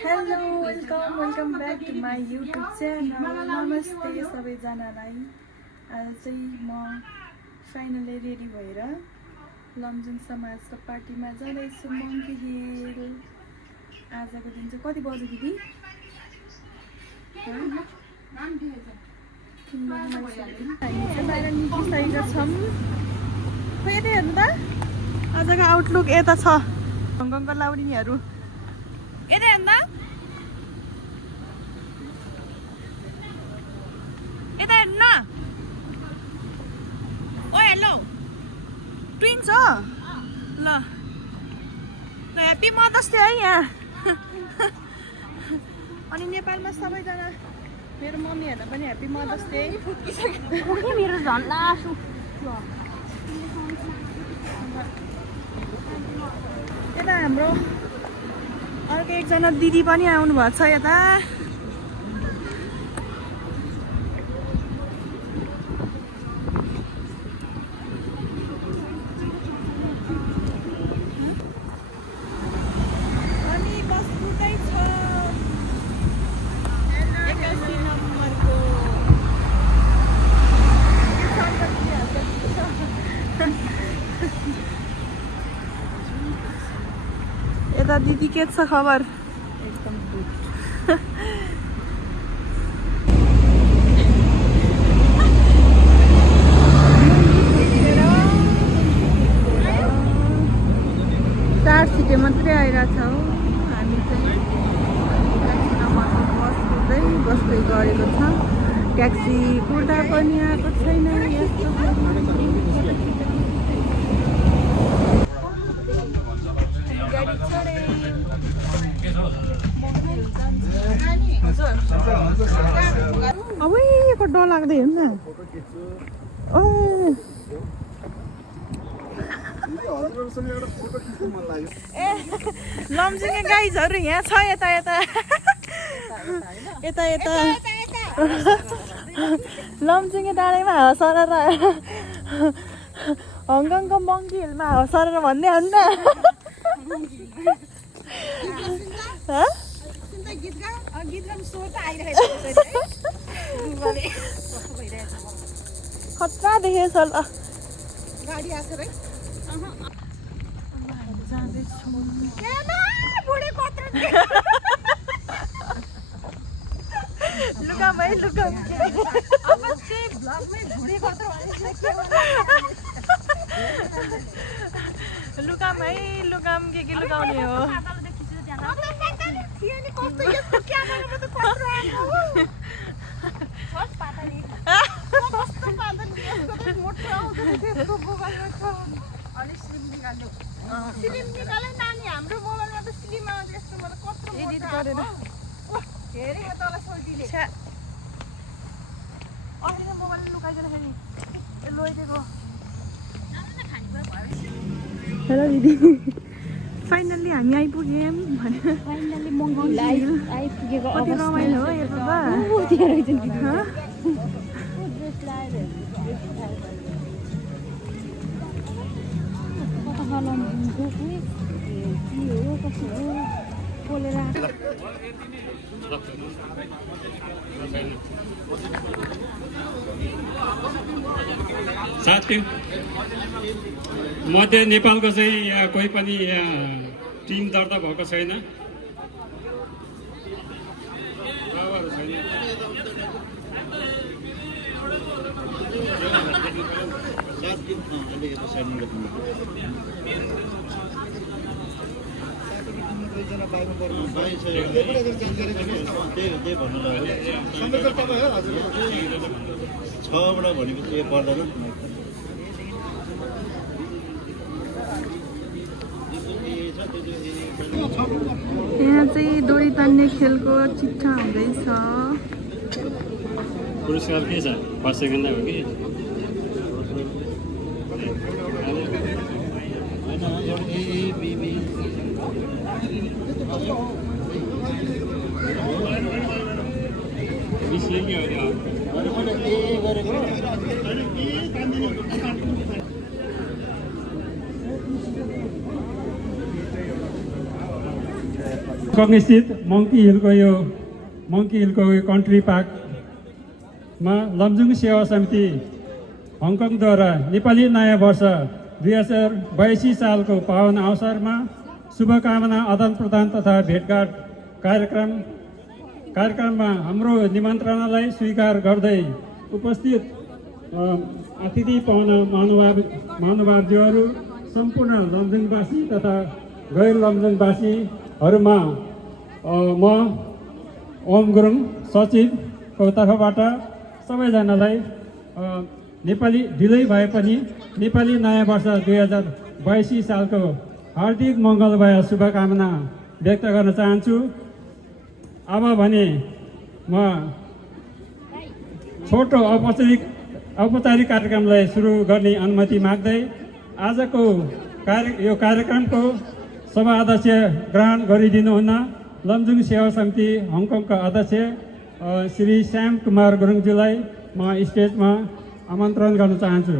Hello, welcome back to my YouTube channel. नमस्ते सबैजनालाई। आज चाहिँ म फाइनली रेडी भएर लमजुङ समाजको पार्टीमा जाँदैछु मङ्की हिल। आजको दिन चाहिँ कति बज्यो दिदी? हामी चाहिँ बाहिर निस्किसकेका छौँ। खोइ यता हेर्नु त, आजको आउटलुक यता छ। हङकङको लाउडिनीहरू यता हेर्नु त, यता हेर्नु न। ओ हेलो ट्विन्स हो ल ह्याप्पी मदर्स डे है यहाँ। अनि नेपालमा सबैजना मेरो मम्मीहरूलाई पनि ह्याप्पी मदर्स डे। मेरो झन् लासु यता हाम्रो अर्को एकजना दिदी पनि आउनु भएको छ यता। अनि बस कुर्दै छ 81 नम्बरको। यता दिदी के छ खबर? एकदम गुड। चार सिटे मात्रै आइरहेको छ हो। हामी चाहिँ बस्दै गरेको छ। ट्याक्सी कुर्दा पनि आएको छैन। यस्तो अब यहाँको डर लाग्दै हेर्नु न। ए लमजुङे गाइजहरू यहाँ छ। यता यता यता यता लमजुङे डाँडैमा हावा सरेर हङकङको मङ्की हिलमा हावा सरेर भन्दै आउनु न। खतरा देखेछ ल। गाडी आएको है लुगाम है लुगाम लुगाम है लुगाम के लुगाउने हो। एडिट गरेर मोबाइल लुकाइदिँदाखेरि लैदिएको। हेलो दिदी, फाइनल्ली हामी आइपुग्यौँ भनेर। फाइनली मङ्की आइपुगेको कति रमाइलो हो यता त। साथी मध्य नेपालको चाहिँ यहाँ कोही पनि टिम दर्ता भएको छैन। छबाट भनेपछि यो पर्दैन। यहाँ चाहिँ डोरी तान्ने खेलको चिट्ठा हुँदैछ। पुरस्कार के छ? फर्स्ट सेकेन्ड हो कि बिसले के हो? हङकङस्थित मङ्की हिलको यो कन्ट्री पार्कमा लमजुङ सेवा समिति हङकङद्वारा नेपाली नयाँ वर्ष 2082 सालको पावन अवसरमा शुभकामना आदान प्रदान तथा भेटघाट कार्यक्रममा हाम्रो निमन्त्रणालाई स्वीकार गर्दै उपस्थित अतिथि पाहुना महानुभावज्यूहरू सम्पूर्ण लमजुङवासी तथा गैर लमजुङवासीहरूमा म ओम गुरुङ सचिवको तर्फबाट सबैजनालाई नेपाली ढिलै भए पनि नेपाली नयाँ वर्ष 2082 सालको हार्दिक मङ्गलमय शुभकामना व्यक्त गर्न चाहन्छु। अब भने म छोटो औपचारिक कार्यक्रमलाई सुरु गर्ने अनुमति माग्दै आजको यो कार्यक्रमको सभा अध्यक्ष ग्रहण गरिदिनुहुन लमजुङ सेवा समिति हङकङका अध्यक्ष श्री श्याम कुमार गुरुङज्यूलाई म स्टेजमा आमन्त्रण गर्न चाहन्छु।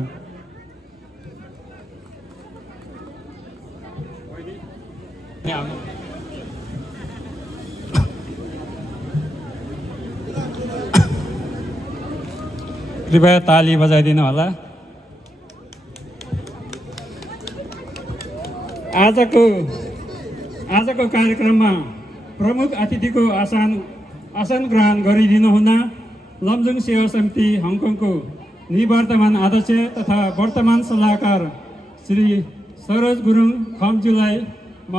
कृपया ताली बजाइदिनु होला। आजको कार्यक्रममा प्रमुख अतिथिको आसन ग्रहण गरिदिनुहुन लमजुङ सेवा समिति हङकङको निवर्तमान अध्यक्ष तथा वर्तमान सल्लाहकार श्री सरोज गुरुङ खम्ज्यूलाई म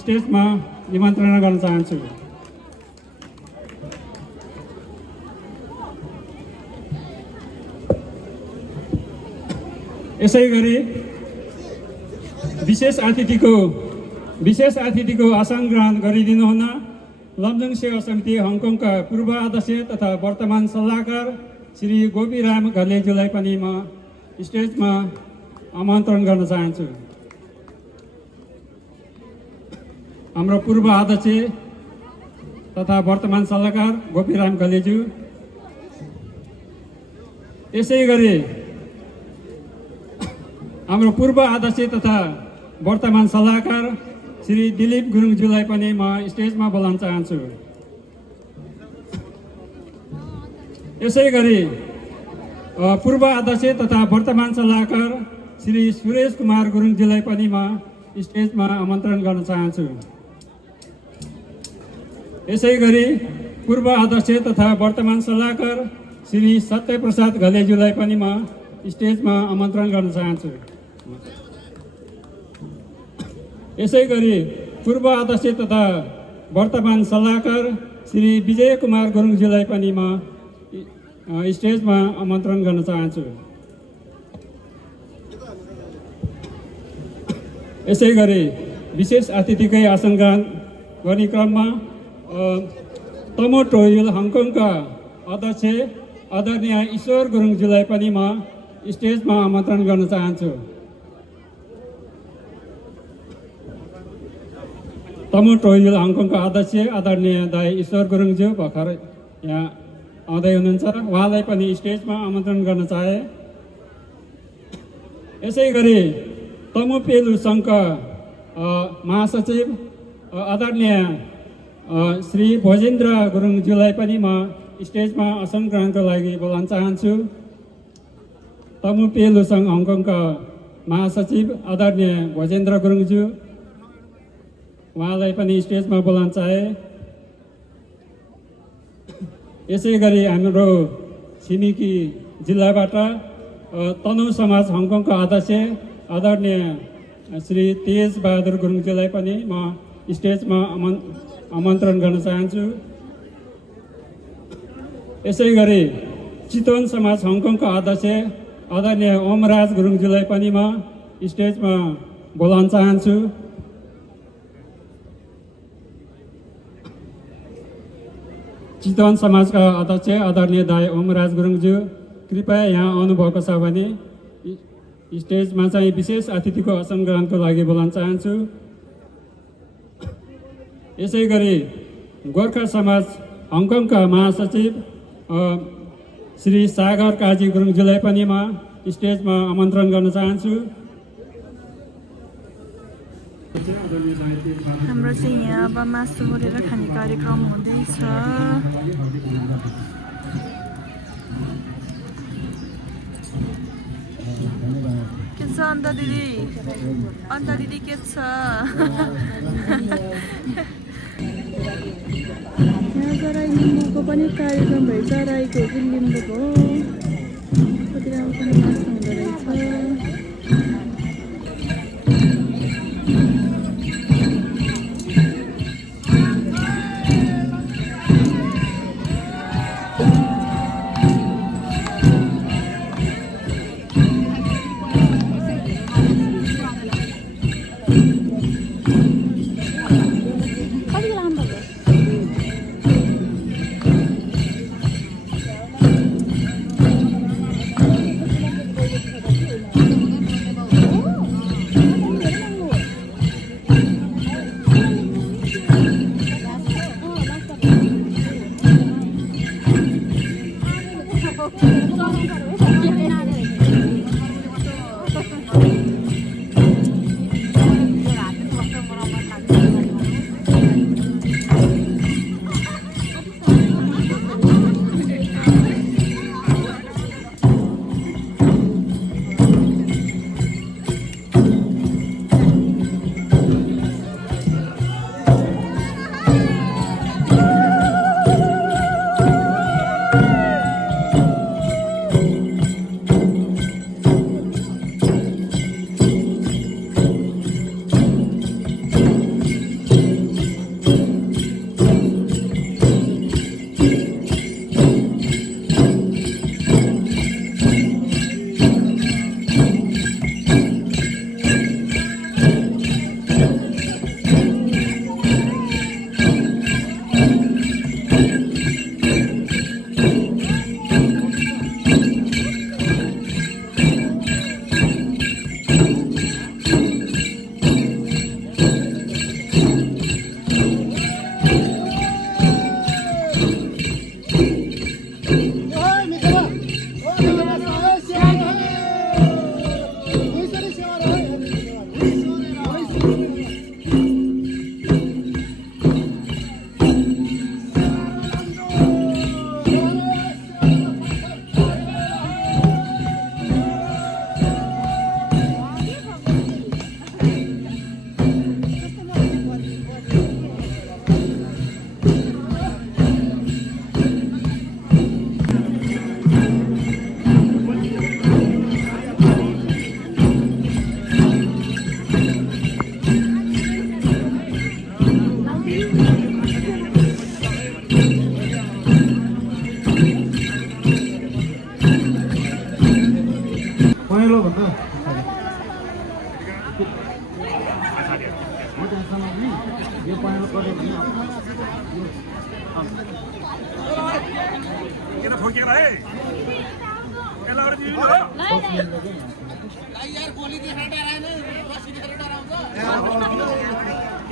स्टेजमा निमन्त्रणा गर्न चाहन्छु। यसै गरी विशेष अतिथिको आसन ग्रहण गरिदिनुहुन लमजुङ सेवा समिति हङकङका पूर्व अध्यक्ष तथा वर्तमान सल्लाहकार श्री गोपीराम घलेज्यूलाई पनि म स्टेजमा आमन्त्रण गर्न चाहन्छु। हाम्रो पूर्व अध्यक्ष तथा वर्तमान सल्लाहकार गोपीराम घलेज्यू। यसै गरी हाम्रो पूर्व अध्यक्ष तथा वर्तमान सल्लाहकार श्री दिलीप गुरुङज्यूलाई पनि म स्टेजमा बोलाउन चाहन्छु। यसै गरी पूर्व अध्यक्ष तथा वर्तमान सल्लाहकार श्री सुरेश कुमार गुरुङज्यूलाई पनि म स्टेजमा आमन्त्रण गर्न चाहन्छु। यसै गरी पूर्व अध्यक्ष तथा वर्तमान सल्लाहकार श्री सत्यप्रसाद घलेज्यूलाई पनि म स्टेजमा आमन्त्रण गर्न चाहन्छु। यसै गरी पूर्व अध्यक्ष तथा वर्तमान सल्लाहकार श्री विजय कुमार गुरुङज्यूलाई पनि म स्टेजमा आमन्त्रण गर्न चाहन्छु। यसै गरी विशेष अतिथिकै आसन ग्रहण गर्ने क्रममा तमो टोयल हङकङका अध्यक्ष आदरणीय ईश्वर गुरुङज्यूलाई पनि म स्टेजमा आमन्त्रण गर्न चाहन्छु। तमो टोयल हङकङका अध्यक्ष आदरणीय दाई ईश्वर गुरुङज्यू भर्खर यहाँ आउँदै हुनुहुन्छ, उहाँलाई पनि स्टेजमा आमन्त्रण गर्न चाहे। यसै गरी तमु पेलु सङ्घका महासचिव आदरणीय श्री भोजेन्द्र गुरुङज्यूलाई पनि म स्टेजमा आसन ग्रहणको लागि बोलाउन चाहन्छु। तमु पेलु सङ्घ हङकङका महासचिव आदरणीय भोजेन्द्र गुरुङज्यू, उहाँलाई पनि स्टेजमा बोलाउन चाहे। यसै गरी हाम्रो छिमेकी जिल्लाबाट तनहु समाज हङकङका अध्यक्ष आदरणीय श्री तेज बहादुर गुरुङज्यूलाई पनि म स्टेजमा आमन्त्रण गर्न चाहन्छु। यसै गरी चितवन समाज हङकङका अध्यक्ष आदरणीय ओमराज गुरुङज्यूलाई पनि म स्टेजमा बोलाउन चाहन्छु। चितवन समाजका अध्यक्ष आदरणीय दाई ओमराज गुरुङज्यू कृपया यहाँ आउनुभएको छ भने स्टेजमा चाहिँ विशेष अतिथिको आसन ग्रहणको लागि बोलाउन चाहन्छु। यसै गरी गोर्खा समाज हङकङका महासचिव श्री सागर काजी गुरुङज्यूलाई पनि म स्टेजमा आमन्त्रण गर्न चाहन्छु। हाम्रो चाहिँ यहाँ अब मासु मोलेर खाने कार्यक्रम हुँदैछ। के छ अन्त दिदी? अन्त दिदी के छ? यहाँ राई लिम्बूको पनि कार्यक्रम भएछ। राईको कि लिम्बूको हो, कति राम्रो मासु हुँदो रहेछ।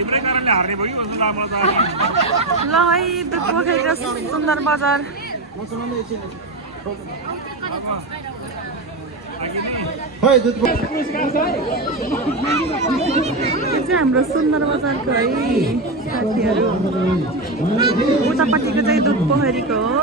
तिम्रै कारणले हार्ने भयो भन्नु लामो त ल है दुध पोखरी र सुन्दर बजार यो चाहिँ हाम्रो सुन्दर बजारको है साथीहरू उतापट्टिको चाहिँ दुध पोखरीको हो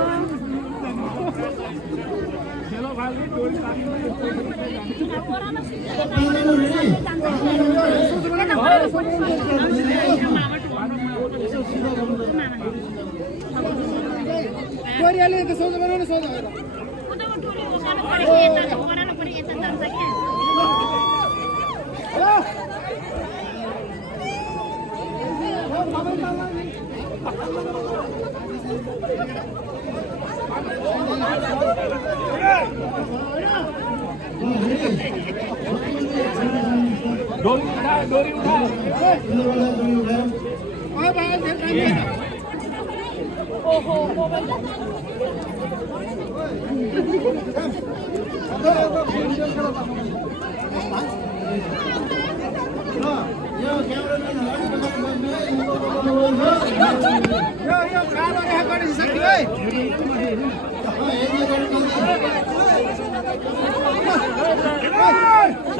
डोरी उठा Hey!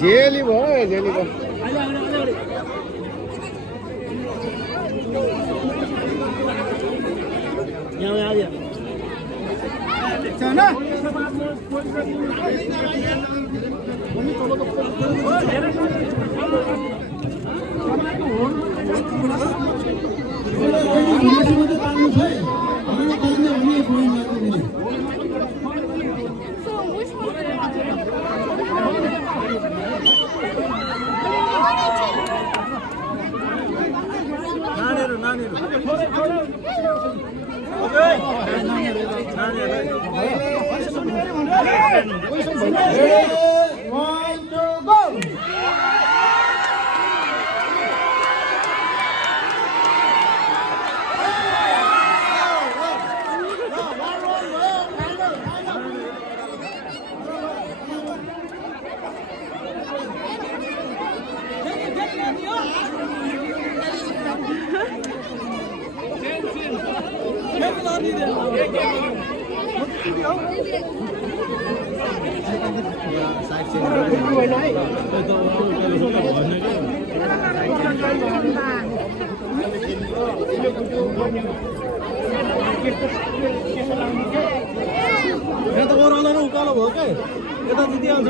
जेली भयो जेली भयो उकालो भयो के यता दिदी आउँछ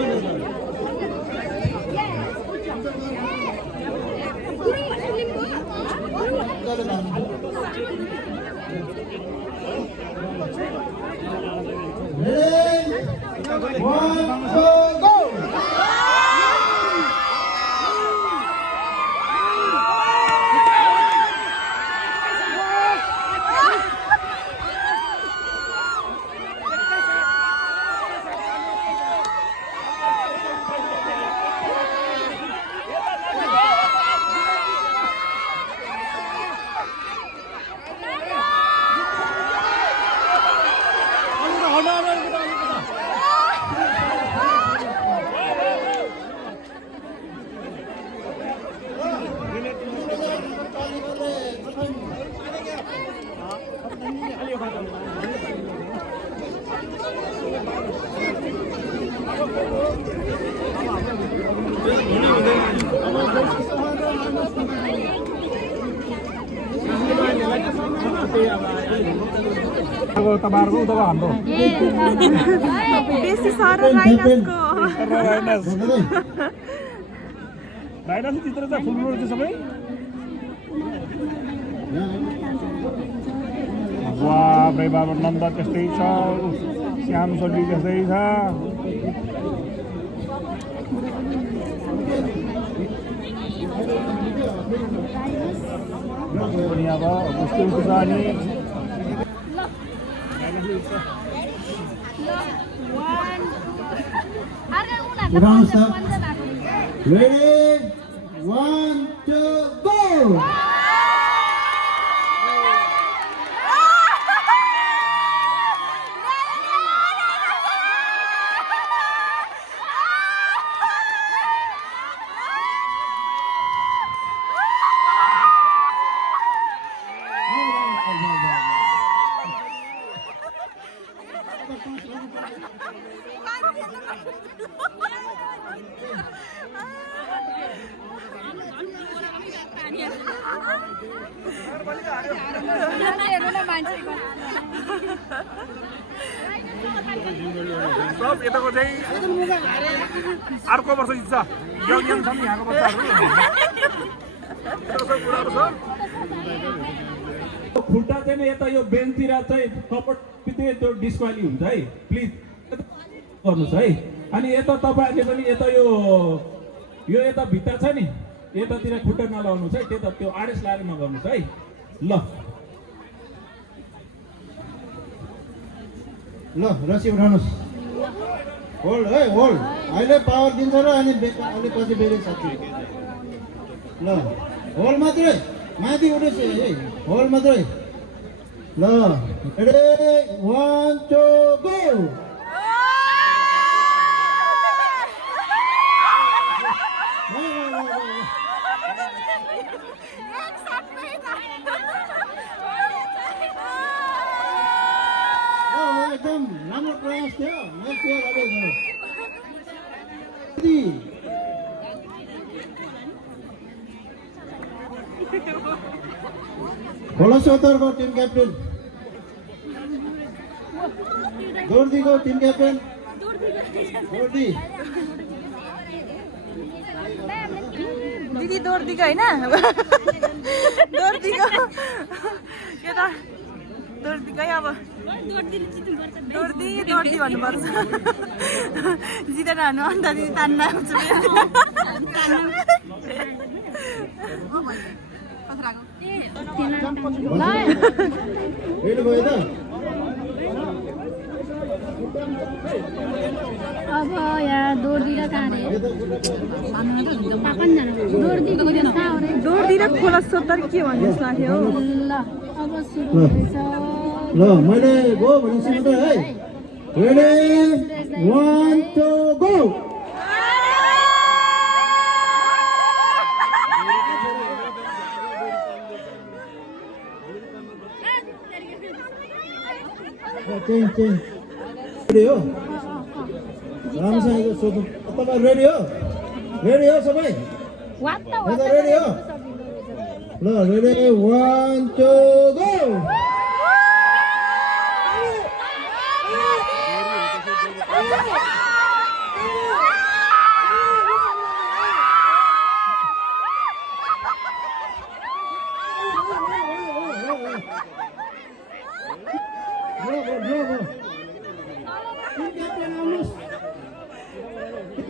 तपाईँहरूको उता हाम्रो बेसी साह्रो राइनसको राइनस चित्र चाहिँ फुलबुल चाहिँ सबै बाबा बाबा नन्द त्यस्तै छ श्याम सब्जी त्यस्तै छ पनि अब मुस्किलको छ अनि Ready? 1, 2, go! सब यताको चाहिँ अर्को वर्ष जित्छ यङ यङ छन् यहाँको बच्चाहरू खुट्टा चाहिँ नि यता यो बेन्चतिर चाहिँ कपट पिते त्यो डिस्क्वाली हुन्छ है प्लिज गर्नुहोस् है अनि यता तपाईँहरूले पनि यता यो यो यता भित्ता छ नि यतातिर खुट्टा नलाउनुहोस् है त्यता त्यो आडेस लाएर नगर्नुहोस् है ल ल रसी उठाउनुहोस् होल्ड है होल्ड अहिले पावर दिन्छ र अनि अलिक पछि फेरि साथी ल होल्ड मात्रै माथि उठेछ है होल्ड मात्रै ल रेडी 1 2 गो एकदम राम्रो प्रयास थियो नेक्स्ट इयर खोला सौतरको team captain दोर्दीको team captain Dordi दिदी दोर्दीको होइन दोर्दीको यता दोर्दीकै अब दोर्दी दोर्दी भन्नुपर्छ जितेर हानु अन्त दिदी तान्न आउँछ रेडी भयो त अब यहाँ दोर्दी र काँडे दोर्दी र खोला सोत्तर के भन्नु लाग्यो ल अब सुरु हुँदैछ ल मैले गो भनेपछि मात्रै है रेडी 1 2 गो चेन्ज रेडी हो राम्रोसँग सोध्नु तपाईँ रेडी हो सबै यता रेडी हो ल रेडी 1 2 गो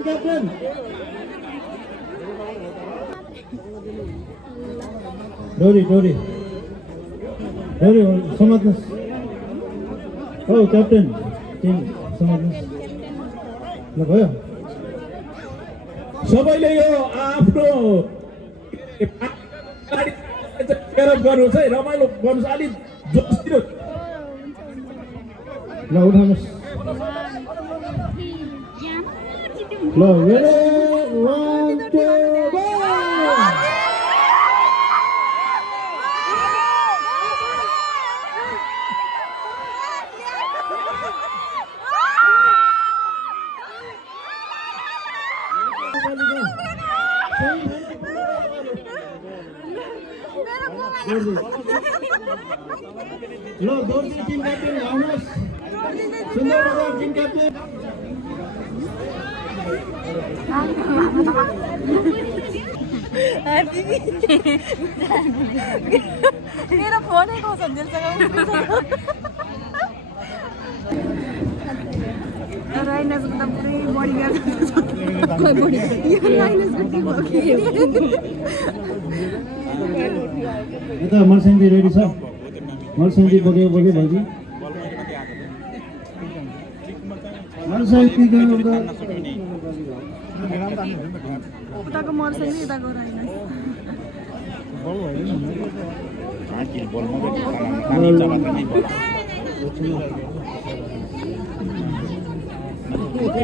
Captain. Dori, समात्नुहोस् हो क्याप्टेन टिम समात्नुहोस् ल भयो सबैले यो आफ्नो केयरअप गर्नुहोस् है रमाइलो गर्नुहोस् अलिक जोस दिनुहोस् ल उठाउनुहोस् ल रेडी 1 2 गो ल दोर्दी टिम क्याप्टेन आउनुहोस् सुन्दर बजार टिम क्याप्टेन मेरो फोनै को सन्जेलसँग राइनसको त पुरै बढी यता मर्सेन्जी रेडी छ मर्सेन्जी बोक्यो भाइ मर्सेन्जी उताको मर्सेन्जी यताको राइनस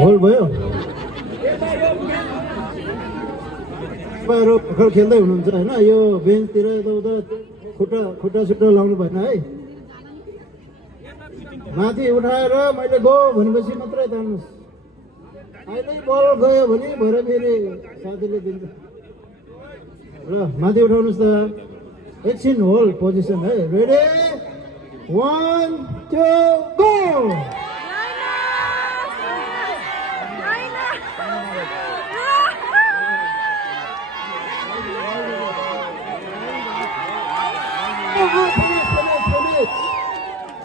होल भयो तपाईँहरू भर्खर खेल्दै हुनुहुन्छ होइन यो बेन्चतिर यताउता खुट्टा सुट्टा लाउनु भएन है माथि उठाएर मैले गो भनेपछि मात्रै तान्नुहोस् अहिले बल गयो भने भएर फेरि साथीले दिन्छ ल माथि उठाउनुहोस् त एकछिन होल पोजिसन है रेडी 1 2 गो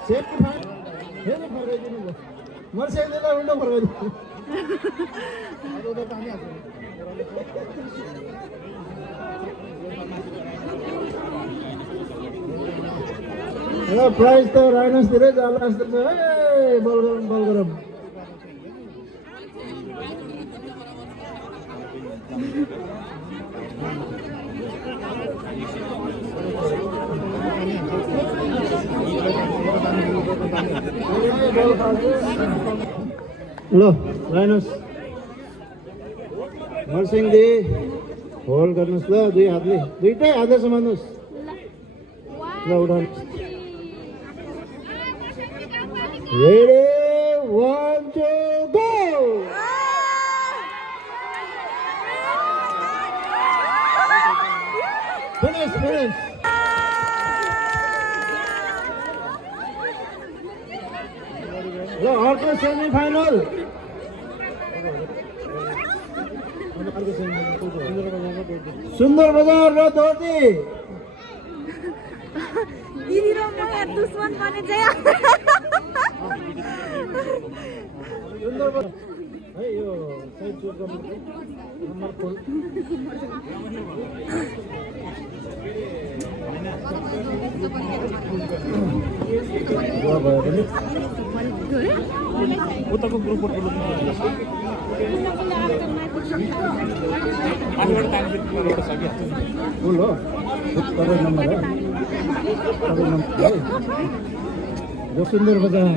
सेफ्टी फेरि फर्काइदिनु भयो मर्सेन्जीलाई उल्टो फर्काइदिनु प्राइज त राइनसतिरै जाला जस्तो छ। ए बल गरौँ बल गरौँ। ल राइनस नरसिंहजी होल्ड गर्नुहोस् ल, दुई हातले दुईटै हातले समात्नुहोस् ल, उठाउनुहोस्। Ready 1 2 go. Finish finish. ल अर्को सेमी फाइनल। सुन्दर बजार र दोर्दी। दिदी र म यहाँ दुश्मन बने चाहिँ सुन्दर बजार है यो साइड चुज गर्नु नम्बर फोन। उताको ग्रुपबाट फुल हो तपाईँ नम्बर है, तपाईँ नम्बर है। यो सुन्दर बजार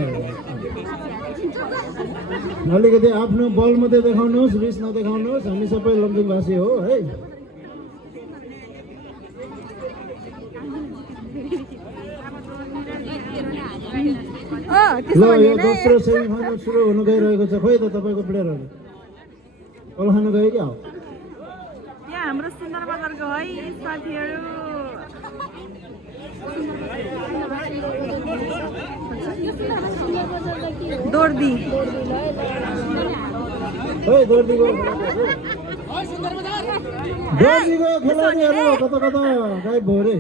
अलिकति आफ्नो बल मात्रै देखाउनुहोस्, रिस नदेखाउनुहोस्। हामी सबै लमजुङवासी हो है। ल यो दोस्रो सेमी फाइनल सुरु हुन गइरहेको छ। खोइ त तपाईँको प्लेयरहरू कल खानु गयो क्या हो? यहाँ हाम्रो सुन्दर बजारको है साथीहरू। दोर्दी दोर्दीको खेलाडीहरू कता कता गायब भयो रे।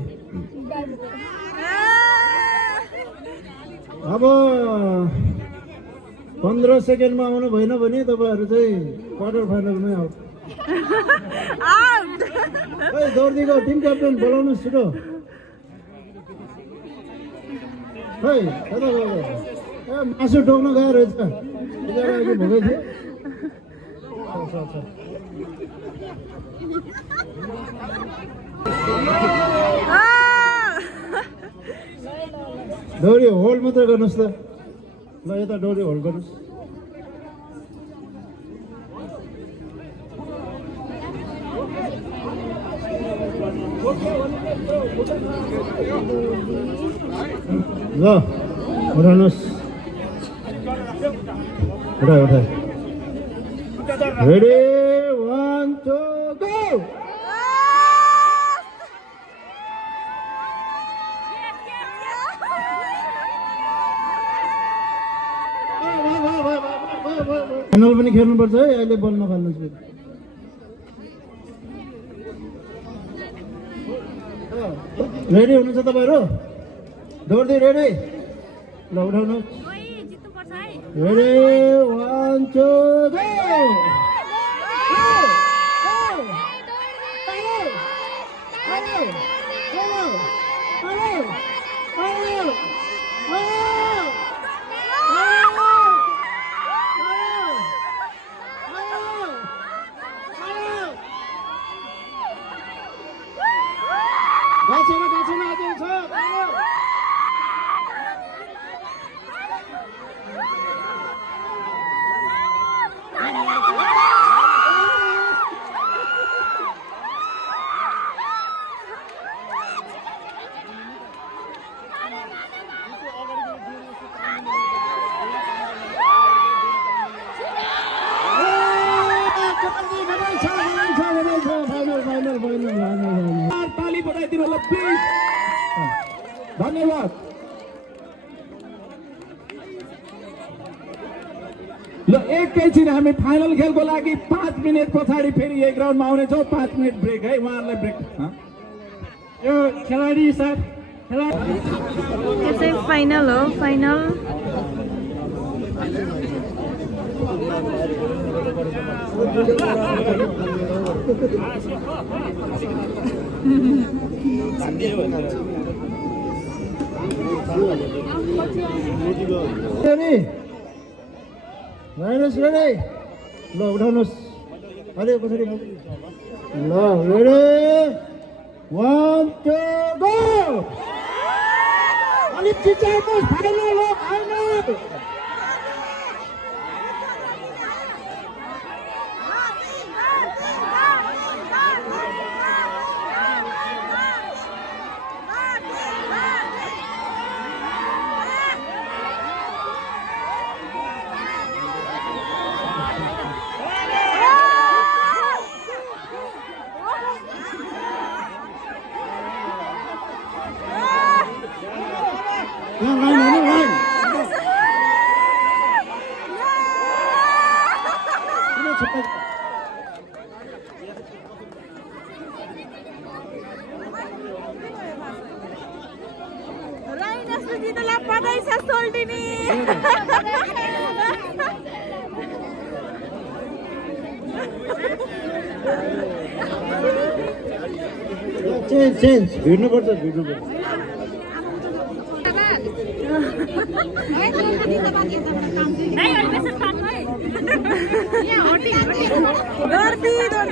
अब 15 सेकेन्डमा आउनु भएन भने तपाईँहरू चाहिँ क्वार्टर फाइनलमै आउट। दोर्दीको टिम क्याप्टेन बोलाउनुहोस् छिटो। खै कता गयो? ए मासु टोक्न गयो रहेछ। बिचरा अघि भोकै थियो। डोरी होल्ड मात्रै गर्नुहोस् त। ल यता डोरी होल्ड गर्नुहोस्। ल उठाउनुहोस्। उठाए रेडी 1 2 गो। फाइनल पनि खेल्नुपर्छ है। अहिले बल नफाल्नुहोस्। रेडी हुनुहुन्छ तपाईँहरू? दौड्दै रेडी? ल उठाउनुहोस्। Ready 1 2 go. ताली बजाइदिनु होला प्लिज। धन्यवाद। ल एकैछिन हामी फाइनल खेलको लागि 5 मिनेट पछाडि फेरि यही ग्राउन्डमा आउनेछौँ। 5 मिनेट ब्रेक है। उहाँहरूलाई ब्रेक। यो खेलाडी साथ यसै फाइनल हो। फाइनल रेडी माइनस रेडी ल उठाउनुहोस् अलि पछाडि ल रेडी 1 2 गो अलि चिचाइनुहोस् फाइनल हो फाइनल चेन्ज भिड्नुपर्छ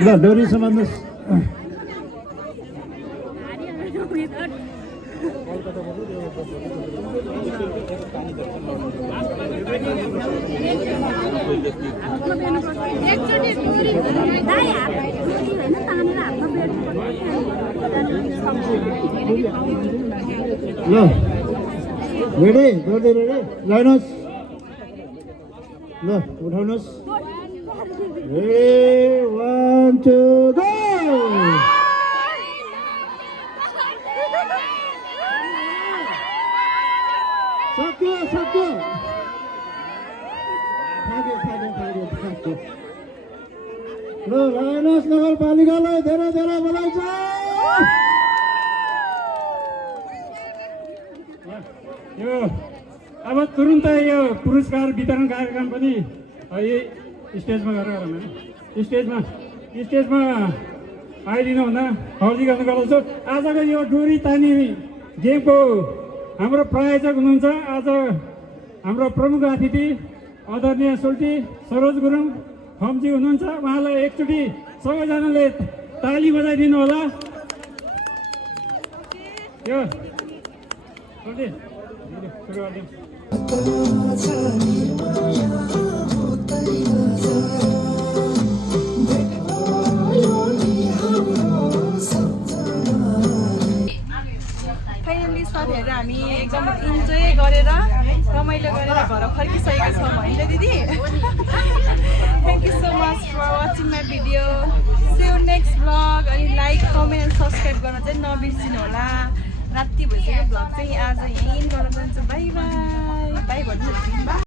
ल डोरी समात्नुहोस् ल रेडी गर्दै रेडी लाइनुहोस् ल उठाउनुहोस् रेडी 1 2 गो सक्यो सक्यो ल लाइनुहोस् नगरपालिकालाई धेरै धेरै बधाई छ यो अब तुरुन्तै यो पुरस्कार वितरण कार्यक्रम पनि यही स्टेजमा गरेर स्टेजमा आइदिनु हुँदा हर्जी गर्न गराउँछु। आजको यो डोरी तानी गेमको हाम्रो प्रायोजक हुनुहुन्छ आज हाम्रो प्रमुख अतिथि आदरणीय सोल्टी सरोज गुरुङ फम्जी हुनुहुन्छ। उहाँलाई एकचोटि सबैजनाले ताली बजाइदिनु होला। यो सोल्टी सुरु गरिदिउँ। फाइनली साथीहरू हामी एकदम इन्जोय गरेर रमाइलो गरेर घर फर्किसकेका छौँ होइन दिदी। Thank you so much for watching my video. See you next vlog. अनि लाइक कमेन्ट एन्ड सब्सक्राइब गर्न चाहिँ नबिर्सिनु होला। राति भइसक्यो भ्लग चाहिँ आज यहीँ गर्न जान्छु। बाई बाई बाई भन्नु।